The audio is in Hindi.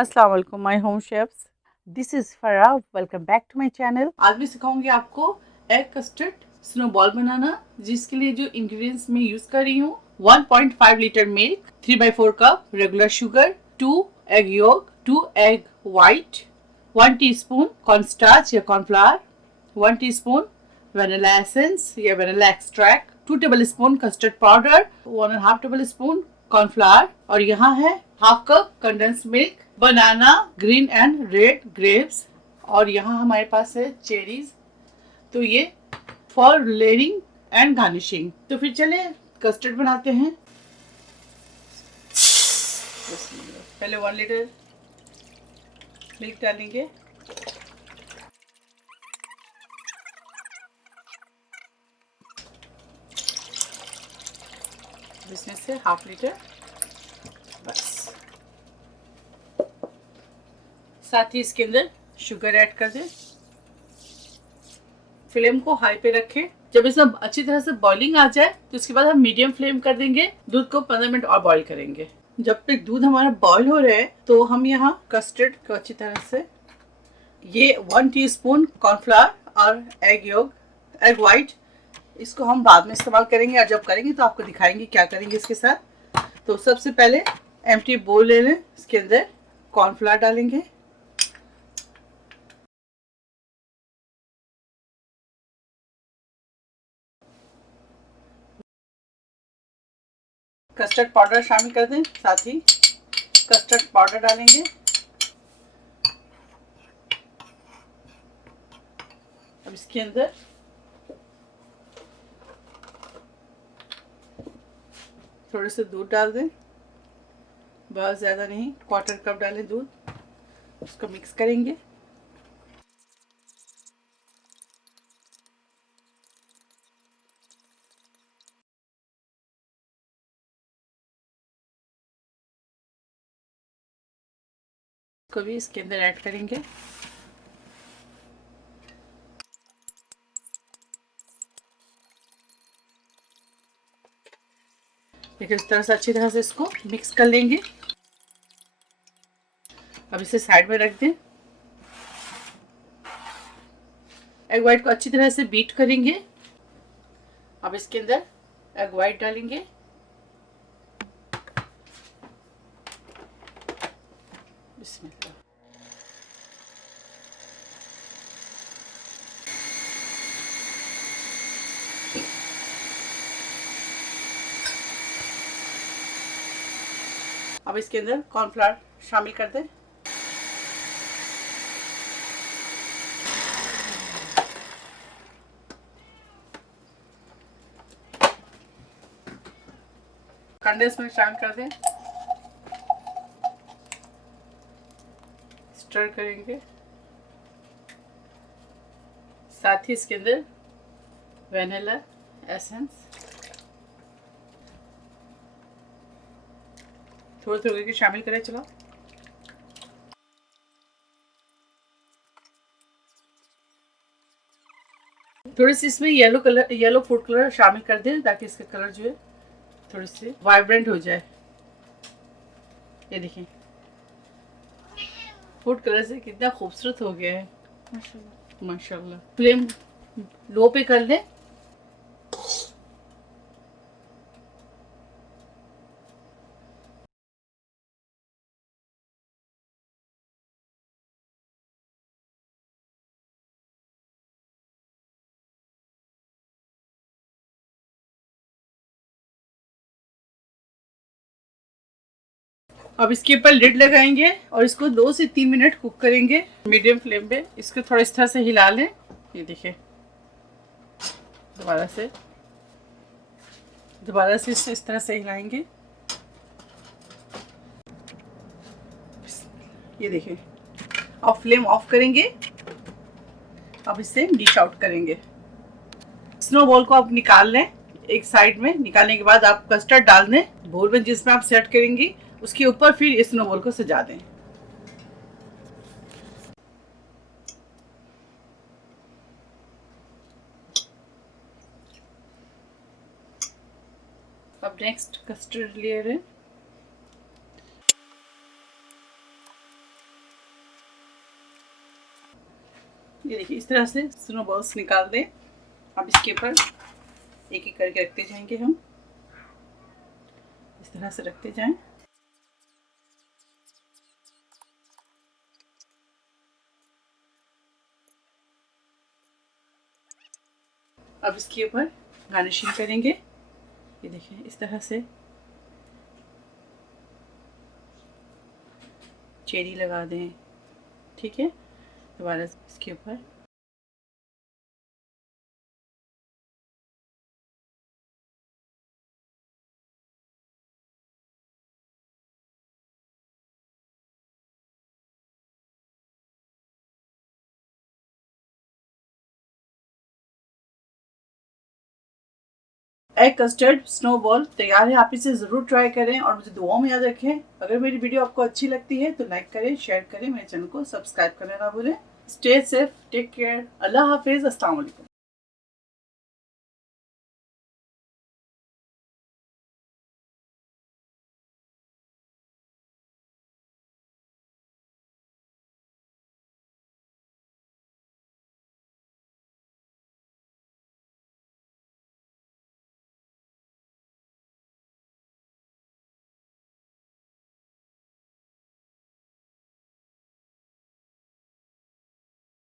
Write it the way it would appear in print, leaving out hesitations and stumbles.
अस्सलाम वालेकुम my home chefs, this is Farah. Welcome back to my channel. आज मैं सिखाऊंगी आपको एग कस्टर्ड स्नोबॉल बनाना, जिसके लिए जो इंग्रेडिएंट्स मैं यूज कर रही हूँ 1.5 litre milk, 3/4 cup regular sugar, 2 egg yolk, 2 egg white, 1 teaspoon cornstarch या कॉर्नफ्लावर, 1 टीस्पून वनीला एसेंस या vanilla extract, 2 table spoon custard powder, 1.5 table spoon cornflour, और यहाँ है half cup condense milk, banana, green and red grapes, और यहाँ हमारे पास है चेरीज। तो ये फॉर लेयरिंग एंड गार्निशिंग। तो फिर चले कस्टर्ड बनाते हैं। पहले 1 लीटर मिल्क डालेंगे, जिसमें से हाफ लीटर बस। साथ ही इसके अंदर शुगर ऐड कर दें। फ्लेम को हाई पे रखें। जब इसमें अच्छी तरह से बॉइलिंग आ जाए तो इसके बाद हम मीडियम फ्लेम कर देंगे। दूध को 15 मिनट और बॉईल करेंगे। जब तक दूध हमारा बॉईल हो रहा है तो हम यहाँ कस्टर्ड को अच्छी तरह से, ये 1 टीस्पून कॉर्नफ्लावर और एग योग, एग वाइट, इसको हम बाद में इस्तेमाल करेंगे, और जब करेंगे तो आपको दिखाएंगे क्या करेंगे इसके साथ। तो सबसे पहले एम्प्टी बोल ले लें, इसके अंदर कॉर्नफ्लावर डालेंगे, कस्टर्ड पाउडर शामिल कर दें, साथ ही कस्टर्ड पाउडर डालेंगे, अब इसके अंदर थोड़े से दूध डाल दें, बहुत ज़्यादा नहीं, 1/4 कप डालें दूध, उसको मिक्स करेंगे। इसको भी इसके अंदर ऐड करेंगे। देखिए इस तरह से अच्छी तरह से इसको मिक्स कर लेंगे। अब इसे साइड में रख दें। एग वाइट को अच्छी तरह से बीट करेंगे। अब इसके अंदर एग वाइट डालेंगे, बिस्मिल्लाह। अब इसके अंदर कॉर्नफ्लावर शामिल कर दें। कंडेंस मिल्क शामिल कर दें, स्टर करेंगे। साथ ही इसके अंदर वनीला एसेंस थोड़ी थोड़ी करके शामिल करें। चलो थोड़ी सी इसमें yellow colour, yellow food colour शामिल कर दें, ताकि इसका कलर जो है थोड़ी सी वाइब्रेंट हो जाए। ये देखिए फूड कलर से कितना खूबसूरत हो गया है, माशाल्लाह माशाल्लाह। फ्लेम लो पे कर दें। अब इसके ऊपर लिड लगाएंगे और इसको 2 से 3 मिनट कुक करेंगे मीडियम फ्लेम पे। इसको थोड़ा इस तरह से हिला लें। ये देखिए दोबारा से इस तरह से हिलाएंगे। ये देखिए अब फ्लेम ऑफ करेंगे। अब इसे डिश आउट करेंगे। स्नोबॉल को आप निकाल लें एक साइड में। निकालने के बाद आप कस्टर्ड डाल दें बोल में, जिसमें आप सेट करेंगी, उसके ऊपर फिर स्नोबॉल को सजा दें। अब नेक्स्ट कस्टर्ड लेयर है। ये देखिए इस तरह से स्नोबॉल्स निकाल दें। अब इसके ऊपर एक एक करके रखते जाएंगे हम, इस तरह से रखते जाएं। अब इसके ऊपर गार्निशिंग करेंगे। ये देखिए इस तरह से चेरी लगा दें। ठीक है, दोबारा इसके ऊपर एग कस्टर्ड स्नोबॉल तैयार है। आप इसे ज़रूर ट्राई करें और मुझे दुआओं में याद रखें। अगर मेरी वीडियो आपको अच्छी लगती है तो लाइक करें, शेयर करें, मेरे चैनल को सब्सक्राइब करना ना भूलें। स्टे सेफ, टेक केयर, अल्लाह हाफिज़, अस्सलाम वालेकुम।